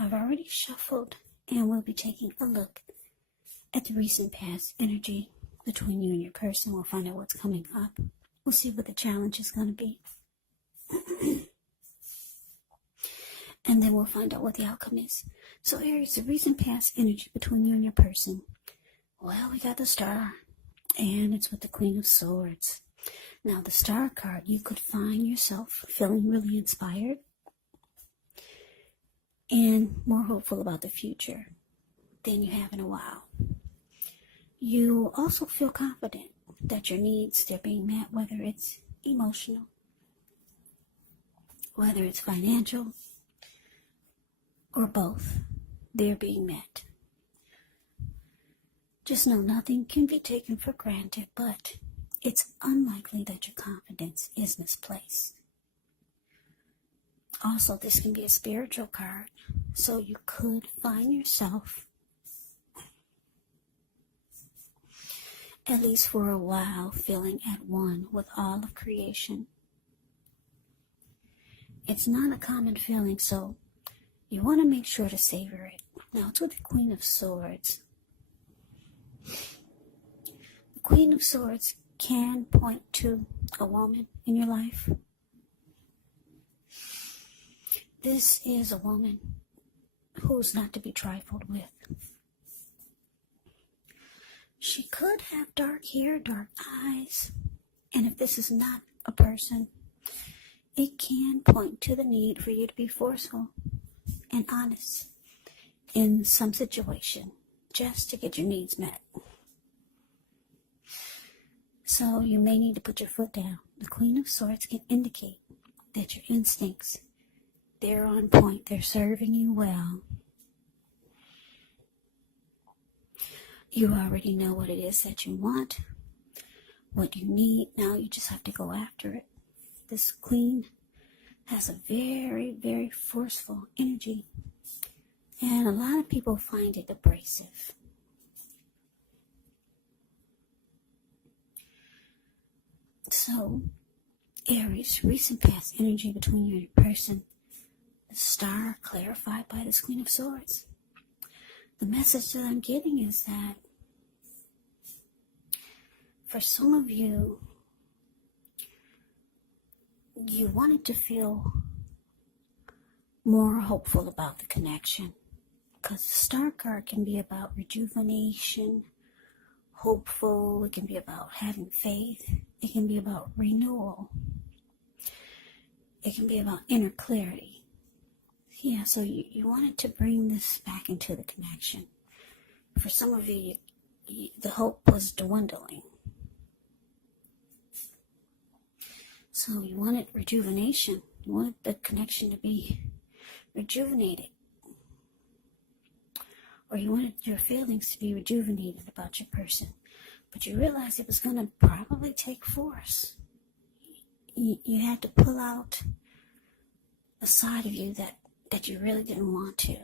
I've already shuffled, and we'll be taking a look at the recent past energy between you and your person. We'll find out what's coming up. We'll see what the challenge is going to be. And then we'll find out what the outcome is. So Aries, the recent past energy between you and your person. Well, we got the Star, and it's with the Queen of Swords. Now, the Star card, you could find yourself feeling really inspired and more hopeful about the future than you have in a while. You also feel confident that your needs, they're being met, whether it's emotional, whether it's financial, or both, they're being met. Just know nothing can be taken for granted, but it's unlikely that your confidence is misplaced. Also, this can be a spiritual card, so you could find yourself, at least for a while, feeling at one with all of creation. It's not a common feeling, so you want to make sure to savor it. Now, it's with the Queen of Swords. The Queen of Swords can point to a woman in your life. This is a woman who's not to be trifled with. She could have dark hair, dark eyes, and if this is not a person, it can point to the need for you to be forceful and honest in some situation just to get your needs met. So you may need to put your foot down. The Queen of Swords can indicate that your instincts, they're on point, they're serving you well. You already know what it is that you want, what you need. Now you just have to go after it. This Queen has a very, very forceful energy, and a lot of people find it abrasive. So, Aries, recent past energy between you and your person. The Star clarified by this Queen of Swords. The message that I'm getting is that for some of you, you wanted to feel more hopeful about the connection, because the Star card can be about rejuvenation, hopeful. It can be about having faith. It can be about renewal. It can be about inner clarity. Yeah, so you wanted to bring this back into the connection. For some of you, the hope was dwindling. So you wanted rejuvenation. You wanted the connection to be rejuvenated. Or you wanted your feelings to be rejuvenated about your person. But you realized it was going to probably take force. You had to pull out a side of you that you really didn't want to.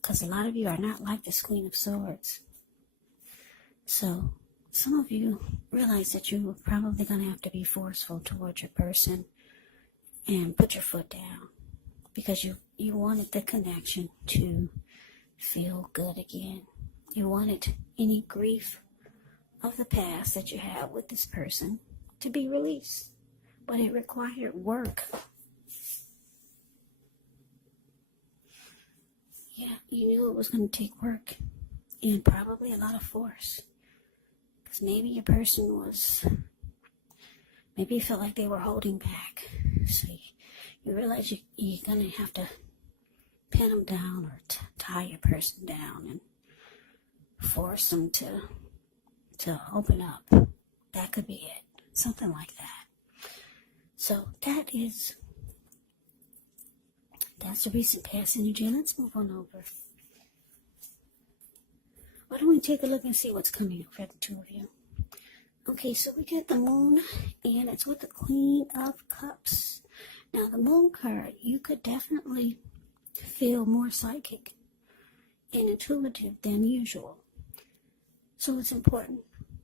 Because a lot of you are not like this Queen of Swords. So some of you realize that you were probably going to have to be forceful towards your person and put your foot down, because you wanted the connection to feel good again. You wanted any grief of the past that you had with this person to be released, but it required work. Yeah, you knew it was going to take work and probably a lot of force. Because maybe your person maybe you felt like they were holding back. So you realize you're going to have to pin them down or tie your person down and force them to open up. That could be it. Something like that. So that's the recent past energy. Let's move on over. Why don't we take a look and see what's coming up for the two of you? Okay, so we get the Moon, and it's with the Queen of Cups. Now, the Moon card, you could definitely feel more psychic and intuitive than usual. So it's important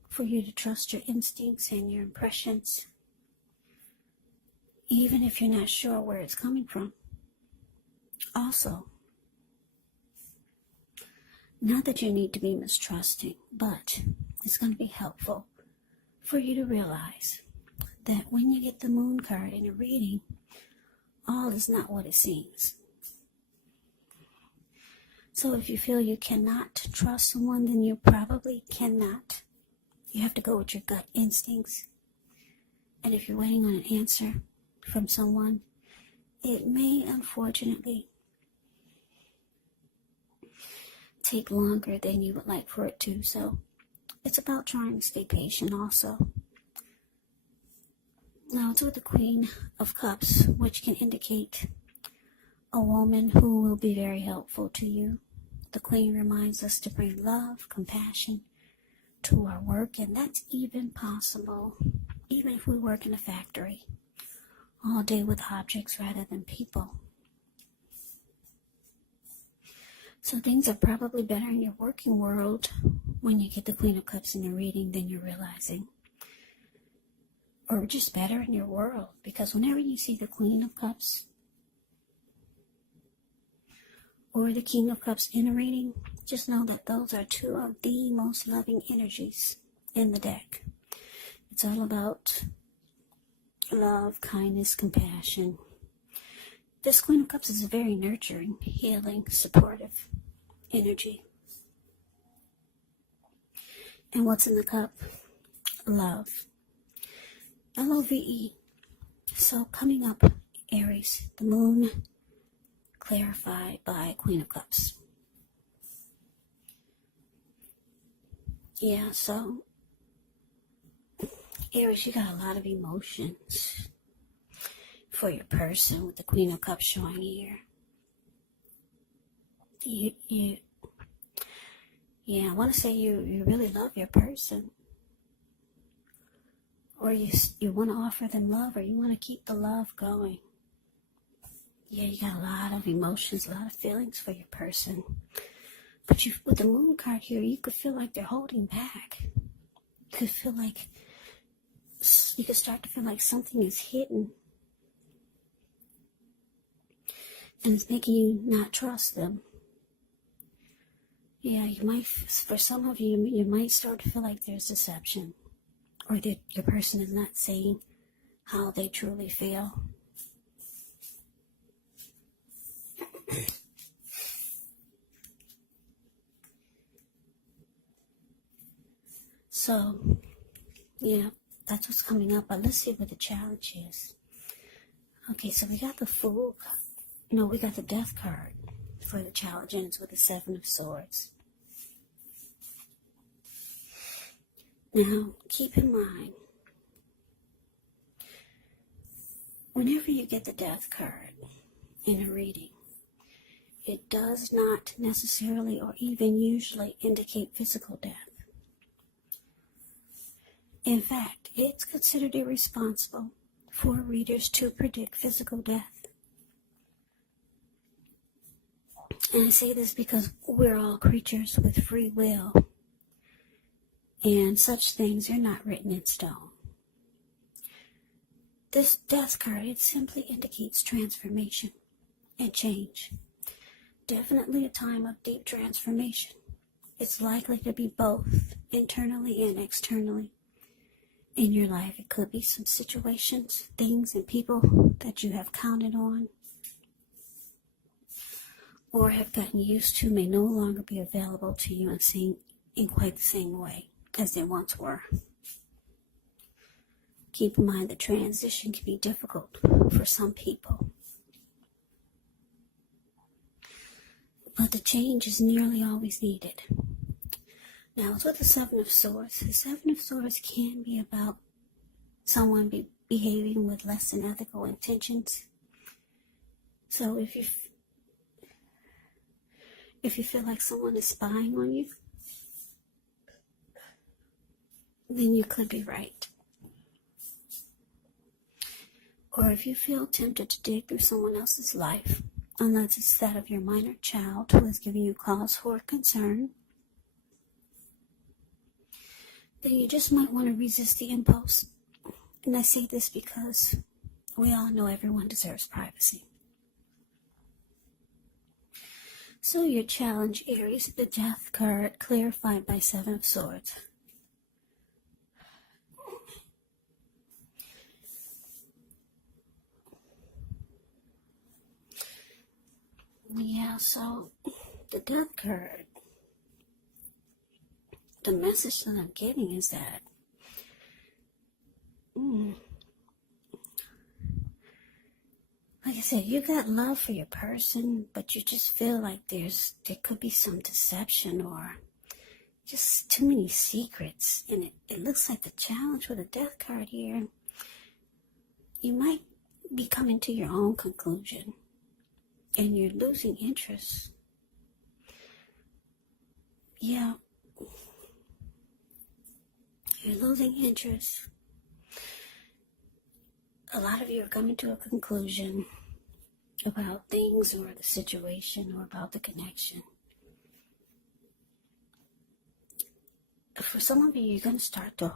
for you to trust your instincts and your impressions, even if you're not sure where it's coming from. Also, not that you need to be mistrusting, but it's going to be helpful for you to realize that when you get the moon card in a reading, all is not what it seems. So if you feel you cannot trust someone, then you probably cannot. You have to go with your gut instincts. And if you're waiting on an answer from someone, it may unfortunately take longer than you would like for it to. So it's about trying to stay patient also. Now it's with the Queen of Cups, which can indicate a woman who will be very helpful to you. The Queen reminds us to bring love, compassion to our work, and that's even possible, even if we work in a factory all day with objects rather than people. So things are probably better in your working world when you get the Queen of Cups in the reading than you're realizing. Or just better in your world, because whenever you see the Queen of Cups or the King of Cups in a reading, just know that those are two of the most loving energies in the deck. It's all about love, kindness, compassion. This Queen of Cups is a very nurturing, healing, supportive energy. And what's in the cup? Love. Love. So coming up, Aries, the moon clarified by Queen of Cups. Yeah, so Aries, you got a lot of emotions for your person with the Queen of Cups showing here. I want to say you really love your person. Or you want to offer them love, or you want to keep the love going. Yeah, you got a lot of emotions, a lot of feelings for your person. But with the moon card here, you could feel like they're holding back. You could start to feel like something is hidden. And it's making you not trust them. Yeah, for some of you, you might start to feel like there's deception. Or that your person is not saying how they truly feel. So, yeah, that's what's coming up. But let's see what the challenge is. Okay, so we got the Fool. No, we got the Death card for the challenge, and it's with the Seven of Swords. Now, keep in mind, whenever you get the Death card in a reading, it does not necessarily or even usually indicate physical death. In fact, it's considered irresponsible for readers to predict physical death. And I say this because we're all creatures with free will. And such things are not written in stone. This Death card, it simply indicates transformation and change. Definitely a time of deep transformation. It's likely to be both internally and externally in your life. It could be some situations, things, and people that you have counted on or have gotten used to may no longer be available to you in quite the same way as they once were. Keep in mind the transition can be difficult for some people. But the change is nearly always needed. Now, it's with the Seven of Swords. The Seven of Swords can be about someone behaving with less than ethical intentions. So if you feel like someone is spying on you, then you could be right. Or if you feel tempted to dig through someone else's life, unless it's that of your minor child who is giving you cause for concern, then you just might want to resist the impulse. And I say this because we all know everyone deserves privacy. So your challenge, Aries, the Death card, clarified by Seven of Swords. Yeah, so the Death card, the message that I'm getting is that like I said, you got love for your person, but you just feel like there could be some deception or just too many secrets. And it looks like the challenge with the Death card here, you might be coming to your own conclusion and you're losing interest. Yeah, you're losing interest. A lot of you are coming to a conclusion about things or the situation or about the connection. For some of you, you're going to start to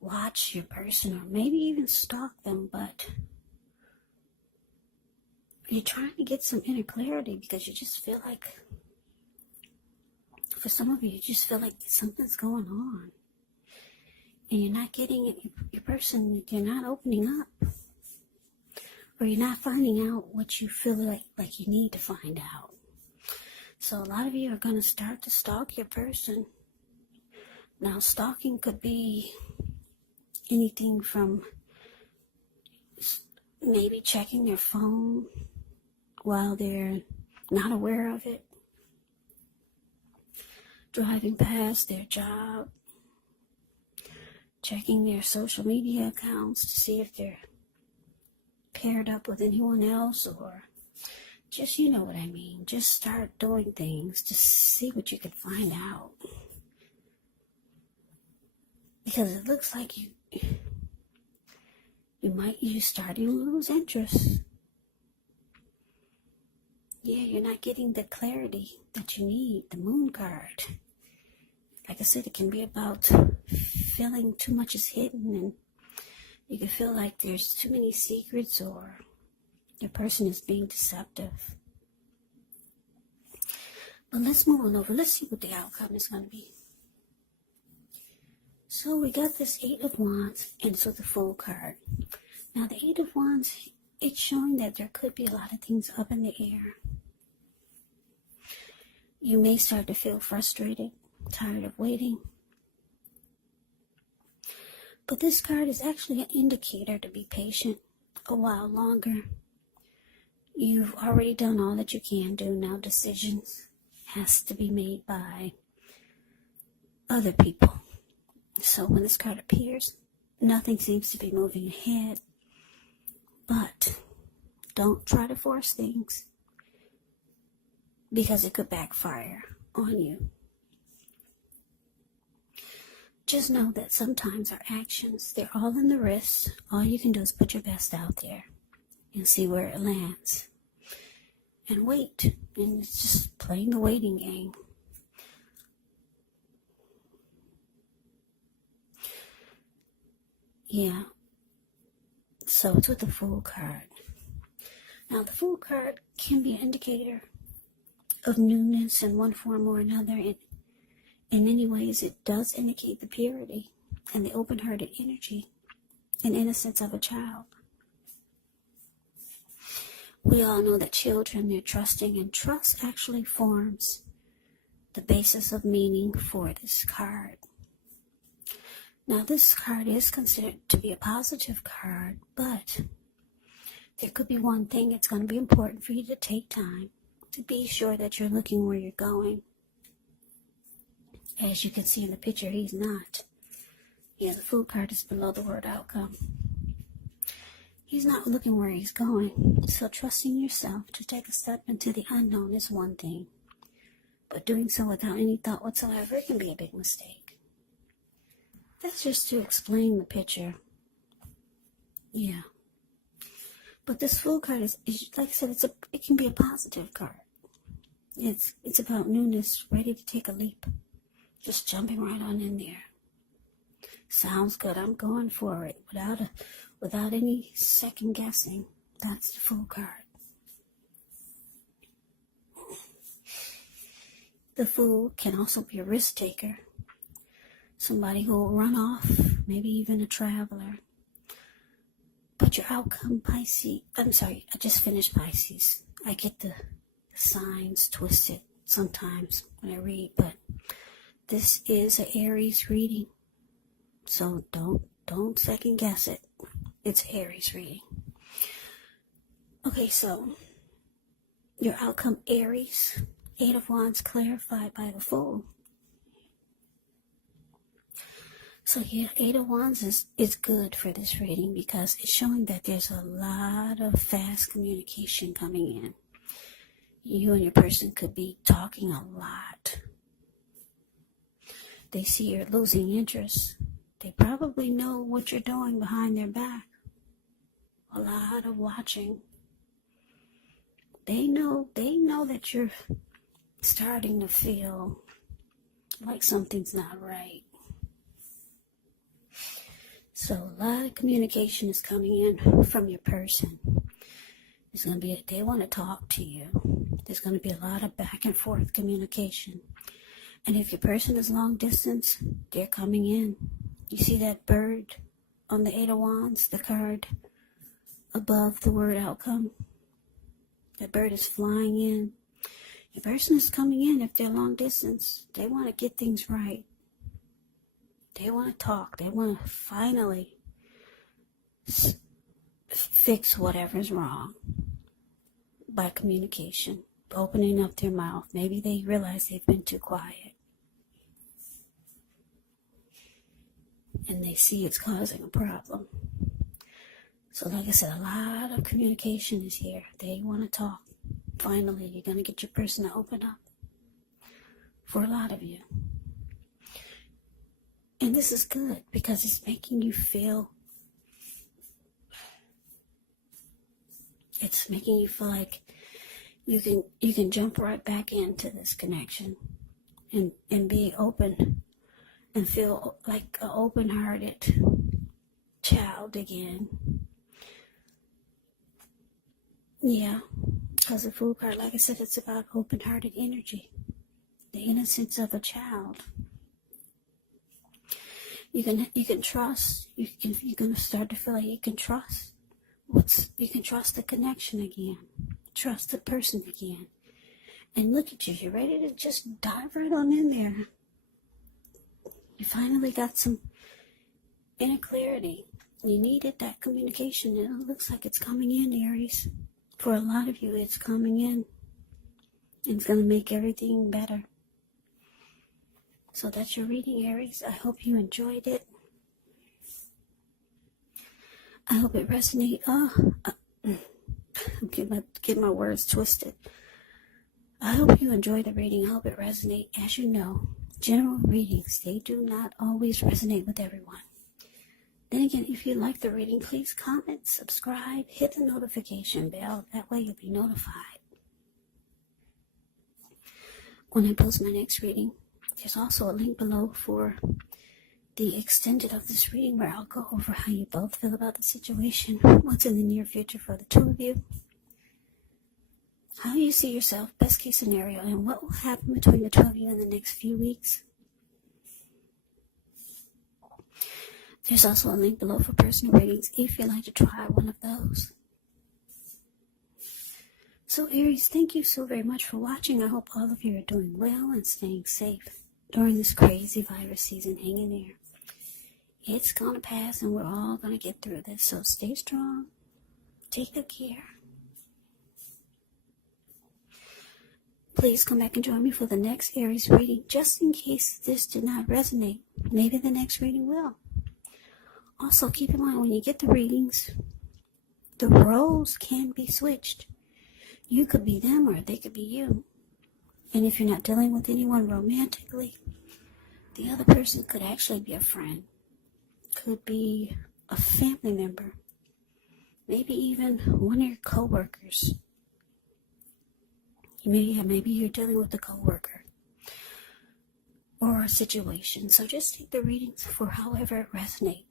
watch your person or maybe even stalk them, but you're trying to get some inner clarity because you just feel like, for some of you, you just feel like something's going on. And you're not getting it, your person, you're not opening up. Or you're not finding out what you feel like you need to find out. So a lot of you are going to start to stalk your person. Now, stalking could be anything from maybe checking their phone while they're not aware of it, driving past their job, checking their social media accounts to see if they're paired up with anyone else, or just, you know what I mean, just start doing things to see what you can find out. Because it looks like you're starting to lose interest. Yeah, you're not getting the clarity that you need, the Moon card. Like I said, it can be about feeling too much is hidden, and you can feel like there's too many secrets or your person is being deceptive. But let's move on over. Let's see what the outcome is going to be. So we got this Eight of Wands, and so the Fool card. Now the Eight of Wands, it's showing that there could be a lot of things up in the air. You may start to feel frustrated, tired of waiting. But this card is actually an indicator to be patient a while longer. You've already done all that you can do. Now decisions has to be made by other people. So when this card appears, nothing seems to be moving ahead. But don't try to force things, because it could backfire on you. Just know that sometimes our actions, they're all in the wrist. All you can do is put your best out there and see where it lands. And wait. And it's just playing the waiting game. Yeah. So it's with the Fool card. Now the Fool card can be an indicator of newness in one form or another. In many ways, it does indicate the purity and the open-hearted energy and innocence of a child. We all know that children, they're trusting, and trust actually forms the basis of meaning for this card. Now, this card is considered to be a positive card, but there could be one thing. It's going to be important for you to take time to be sure that you're looking where you're going. As you can see in the picture, he's not. Yeah, the Fool card is below the word outcome. He's not looking where he's going. So trusting yourself to take a step into the unknown is one thing. But doing so without any thought whatsoever can be a big mistake. That's just to explain the picture. Yeah. But this Fool card is like I said, it can be a positive card. It's about newness, ready to take a leap. Just jumping right on in there. Sounds good. I'm going for it without any second guessing. That's the Fool card. The Fool can also be a risk taker. Somebody who will run off, maybe even a traveler. But your outcome, Pisces, I'm sorry, I just finished Pisces. I get the signs twisted sometimes when I read, but this is an Aries reading. So don't second guess it. It's Aries reading. Okay, so your outcome, Aries, 8 of Wands clarified by the Fool. So yeah, 8 of Wands is good for this reading because it's showing that there's a lot of fast communication coming in. You and your person could be talking a lot. They see you're losing interest. They probably know what you're doing behind their back. A lot of watching. They know that you're starting to feel like something's not right. So a lot of communication is coming in from your person. There's going to be, they want to talk to you. There's going to be a lot of back and forth communication. And if your person is long distance, they're coming in. You see that bird on the 8 of Wands, the card above the word outcome? That bird is flying in. Your person is coming in if they're long distance. They want to get things right. They want to talk. They want to finally fix whatever's wrong by communication, opening up their mouth. Maybe they realize they've been too quiet. And they see it's causing a problem. So like I said, a lot of communication is here. They want to talk. Finally, you're going to get your person to open up. For a lot of you. And this is good because it's making you feel, like you can jump right back into this connection and be open and feel like an open-hearted child again. Yeah, because the Fool card, like I said, it's about open-hearted energy, the innocence of a child. You can trust. You're gonna start to feel like you can trust. You can trust the connection again. Trust the person again. And look at you. You're ready to just dive right on in there. You finally got some inner clarity. You needed that communication, and it looks like it's coming in, Aries. For a lot of you, it's coming in. It's gonna make everything better. So that's your reading, Aries. I hope you enjoyed it. I hope it resonates. I'm getting my words twisted. I hope you enjoyed the reading. I hope it resonates. As you know, general readings, they do not always resonate with everyone. Then again, if you like the reading, please comment, subscribe, hit the notification bell. That way you'll be notified when I post my next reading. There's also a link below for the extended of this reading where I'll go over how you both feel about the situation, what's in the near future for the two of you, how you see yourself, best case scenario, and what will happen between the two of you in the next few weeks. There's also a link below for personal readings if you'd like to try one of those. So Aries, thank you so very much for watching. I hope all of you are doing well and staying safe during this crazy virus season. Hang in there. It's going to pass and we're all going to get through this. So stay strong. Take good care. Please come back and join me for the next Aries reading. Just in case this did not resonate, maybe the next reading will. Also, keep in mind when you get the readings, the roles can be switched. You could be them or they could be you. And if you're not dealing with anyone romantically, the other person could actually be a friend. Could be a family member. Maybe even one of your co-workers. Maybe you're dealing with a co-worker. Or a situation. So just take the readings for however it resonates.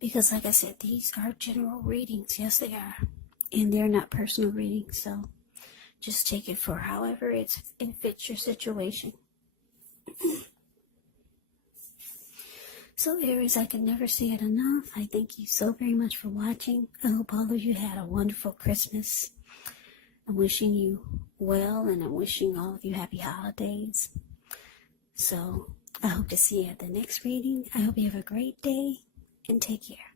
Because like I said, these are general readings. Yes, they are. And they're not personal readings. So Just take it for however it fits your situation. So Aries, I can never say it enough. I thank you so very much for watching. I hope all of you had a wonderful Christmas. I'm wishing you well, and I'm wishing all of you happy holidays. So I hope to see you at the next reading. I hope you have a great day, and take care.